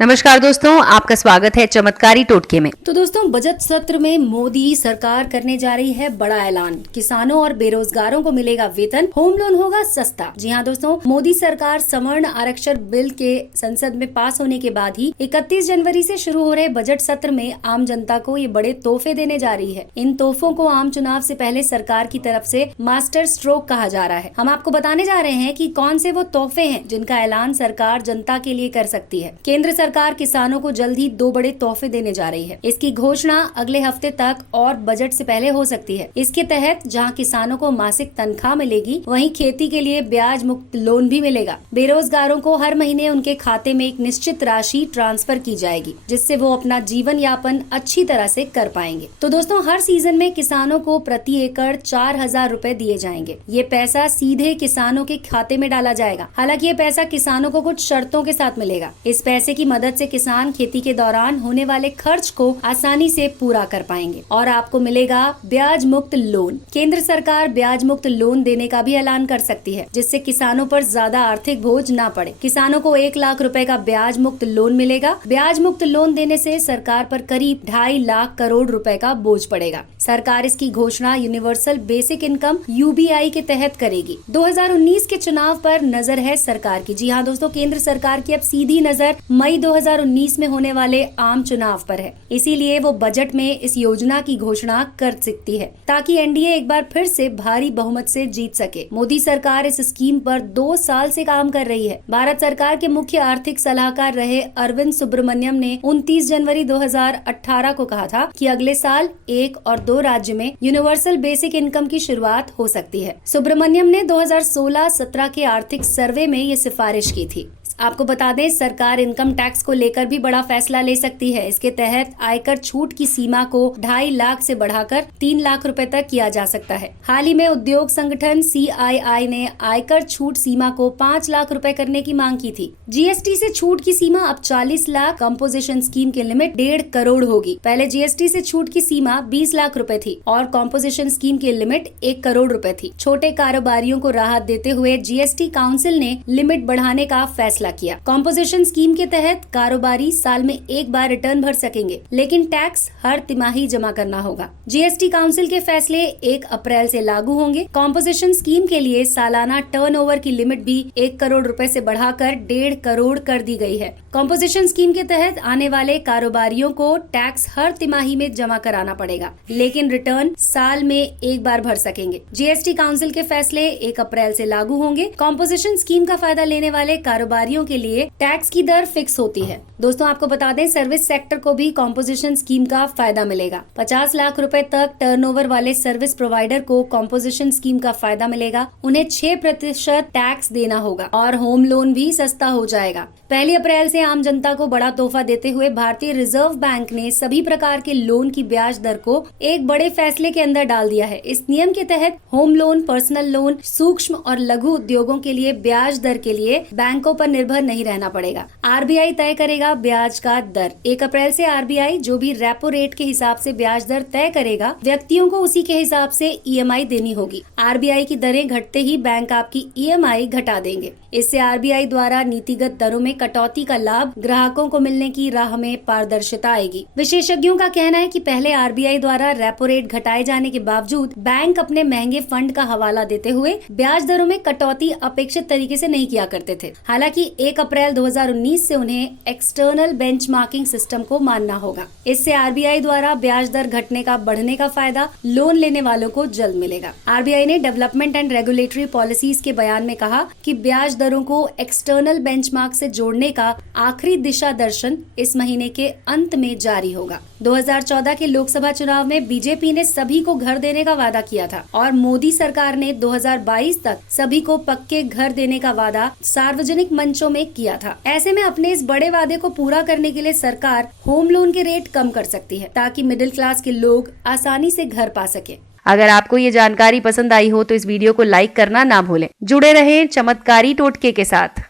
नमस्कार दोस्तों, आपका स्वागत है चमत्कारी टोटके में। तो दोस्तों, बजट सत्र में मोदी सरकार करने जा रही है बड़ा ऐलान। किसानों और बेरोजगारों को मिलेगा वेतन, होम लोन होगा सस्ता। जी हाँ दोस्तों, मोदी सरकार सवर्ण आरक्षण बिल के संसद में पास होने के बाद ही 31 जनवरी से शुरू हो रहे बजट सत्र में आम जनता को ये बड़े तोहफे देने जा रही है। इन तोहफों को आम चुनाव से पहले सरकार की तरफ से मास्टर स्ट्रोक कहा जा रहा है। हम आपको बताने जा रहे हैं कि कौन से वो तोहफे हैं जिनका ऐलान सरकार जनता के लिए कर सकती है। केंद्र सरकार किसानों को जल्द ही 2 बड़े तोहफे देने जा रही है। इसकी घोषणा अगले हफ्ते तक और बजट से पहले हो सकती है। इसके तहत जहां किसानों को मासिक तनख्वाह मिलेगी, वहीं खेती के लिए ब्याज मुक्त लोन भी मिलेगा। बेरोजगारों को हर महीने उनके खाते में एक निश्चित राशि ट्रांसफर की जाएगी, जिससे वो अपना जीवन यापन अच्छी तरह से कर पाएंगे। तो दोस्तों, हर सीजन में किसानों को प्रति एकड़ 4,000 रुपए दिए जाएंगे। ये पैसा सीधे किसानों के खाते में डाला जाएगा। हालांकि ये पैसा किसानों को कुछ शर्तों के साथ मिलेगा। इस पैसे की मदद से किसान खेती के दौरान होने वाले खर्च को आसानी से पूरा कर पाएंगे और आपको मिलेगा ब्याज मुक्त लोन। केंद्र सरकार ब्याज मुक्त लोन देने का भी ऐलान कर सकती है, जिससे किसानों पर ज्यादा आर्थिक बोझ न पड़े। किसानों को 1 लाख रुपए का ब्याज मुक्त लोन मिलेगा। ब्याज मुक्त लोन देने से सरकार पर करीब 2.5 लाख करोड़ रुपए का बोझ पड़ेगा। सरकार इसकी घोषणा यूनिवर्सल बेसिक इनकम UBI के तहत करेगी। 2019 के चुनाव पर नजर है सरकार की। जी हाँ दोस्तों, केंद्र सरकार की अब सीधी नजर मई 2019 में होने वाले आम चुनाव पर है। इसीलिए वो बजट में इस योजना की घोषणा कर सकती है, ताकि एनडीए एक बार फिर से भारी बहुमत से जीत सके। मोदी सरकार इस स्कीम पर 2 साल से काम कर रही है। भारत सरकार के मुख्य आर्थिक सलाहकार रहे अरविंद सुब्रमण्यम ने 29 जनवरी 2018 को कहा था कि अगले साल 1 और 2 राज्य में यूनिवर्सल बेसिक इनकम की शुरुआत हो सकती है। सुब्रमण्यम ने 2016-17 के आर्थिक सर्वे में ये सिफारिश की थी। आपको बता दें, सरकार इनकम टैक्स को लेकर भी बड़ा फैसला ले सकती है। इसके तहत आयकर छूट की सीमा को 2.5 लाख से बढ़ाकर 3 लाख रुपए तक किया जा सकता है। हाल ही में उद्योग संगठन CII ने आयकर छूट सीमा को 5 लाख रुपए करने की मांग की थी। GST से छूट की सीमा अब 40 लाख, कॉम्पोजिशन स्कीम की लिमिट 1.5 करोड़ होगी। पहले GST से छूट की सीमा 20 लाख रुपए थी और कॉम्पोजिशन स्कीम की लिमिट 1 करोड़ रुपए थी। छोटे कारोबारियों को राहत देते हुए GST काउंसिल ने लिमिट बढ़ाने का फैसला किया। कॉम्पोजिशन स्कीम के तहत कारोबारी साल में 1 बार रिटर्न भर सकेंगे, लेकिन टैक्स हर तिमाही जमा करना होगा। GST काउंसिल के फैसले 1 अप्रैल से लागू होंगे। कॉम्पोजिशन स्कीम के लिए सालाना टर्नओवर की लिमिट भी 1 करोड़ रुपए से बढ़ाकर 1.5 करोड़ कर दी गई है। कॉम्पोजिशन स्कीम के तहत आने वाले कारोबारियों को टैक्स हर तिमाही में जमा कराना पड़ेगा, लेकिन रिटर्न साल में 1 बार भर सकेंगे। GST काउंसिल के फैसले 1 अप्रैल से लागू होंगे। कॉम्पोजिशन स्कीम का फायदा लेने वाले कारोबारियों के लिए टैक्स की दर फिक्स होती है। दोस्तों, आपको बता दें, सर्विस सेक्टर को भी कॉम्पोजिशन स्कीम का फायदा मिलेगा। 50 लाख रुपए तक टर्नओवर वाले सर्विस प्रोवाइडर को कॉम्पोजिशन स्कीम का फायदा मिलेगा। उन्हें 6% टैक्स देना होगा और होम लोन भी सस्ता हो जाएगा। 1 अप्रैल से आम जनता को बड़ा तोहफा देते हुए भारतीय रिजर्व बैंक ने सभी प्रकार के लोन की ब्याज दर को एक बड़े फैसले के अंदर डाल दिया है। इस नियम के तहत होम लोन, पर्सनल लोन, सूक्ष्म और लघु उद्योगों के लिए ब्याज दर के लिए बैंकों पर निर्भर नहीं रहना पड़ेगा। RBI तय करेगा ब्याज का दर। 1 अप्रैल से RBI जो भी रेपो रेट के हिसाब से ब्याज दर तय करेगा, व्यक्तियों को उसी के हिसाब से EMI देनी होगी। RBI की दरें घटते ही बैंक आपकी EMI घटा देंगे। इससे RBI द्वारा नीतिगत दरों में कटौती का लाभ ग्राहकों को मिलने की राह में पारदर्शिता आएगी। विशेषज्ञों का कहना है कि पहले RBI द्वारा रेपो रेट घटाए जाने के बावजूद बैंक अपने महंगे फंड का हवाला देते हुए ब्याज दरों में कटौती अपेक्षित तरीके से नहीं किया करते थे। हालांकि 1 अप्रैल 2019 से उन्हें एक्सटर्नल बेंचमार्किंग सिस्टम को मानना होगा। इससे RBI द्वारा ब्याज दर घटने का बढ़ने का फायदा लोन लेने वालों को जल्द मिलेगा। RBI ने डेवलपमेंट एंड रेगुलेटरी पॉलिसीज के बयान में कहा कि ब्याज दरों को एक्सटर्नल बेंचमार्क से जोड़ने का आखिरी दिशा दर्शन इस महीने के अंत में जारी होगा। 2014 के लोकसभा चुनाव में बीजेपी ने सभी को घर देने का वादा किया था और मोदी सरकार ने 2022 तक सभी को पक्के घर देने का वादा सार्वजनिक मंचों में किया था। ऐसे में अपने इस बड़े वादे को पूरा करने के लिए सरकार होम लोन के रेट कम कर सकती है, ताकि मिडिल क्लास के लोग आसानी से घर पा सके। अगर आपको ये जानकारी पसंद आई हो तो इस वीडियो को लाइक करना ना भूलें। जुड़े रहें चमत्कारी टोटके के साथ।